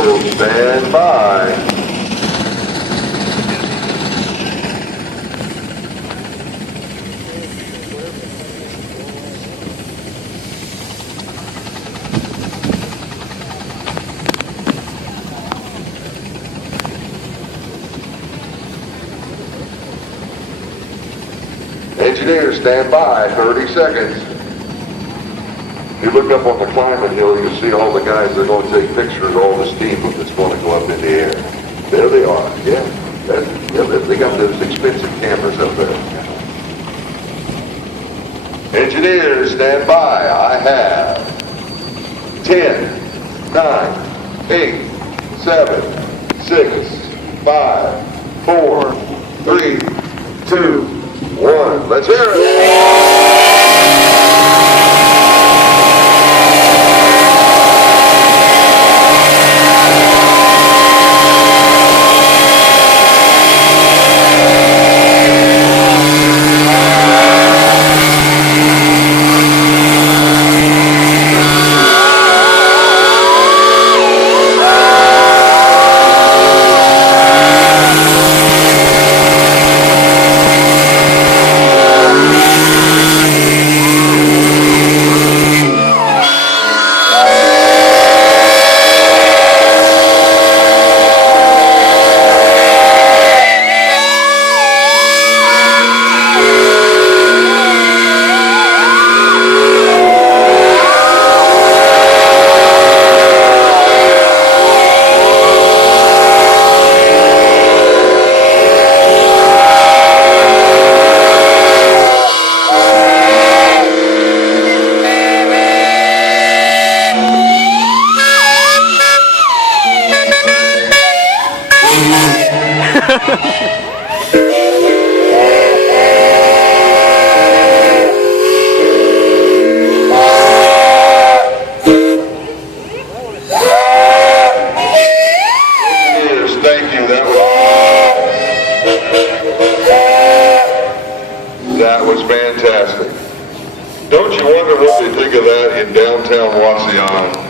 Stand by. Engineers, stand by, 30 seconds. If you look up on the climbing hill, you see all the guys that are going to take pictures of all the steam that's going to go up in the air. There they are, yeah. They got those expensive cameras up there. Engineers, stand by. I have 10, 9, 8, 7, 6, 5, 4, 3, 2, 1. Let's hear it. That was fantastic. Don't you wonder what they think of that in downtown Wauseon?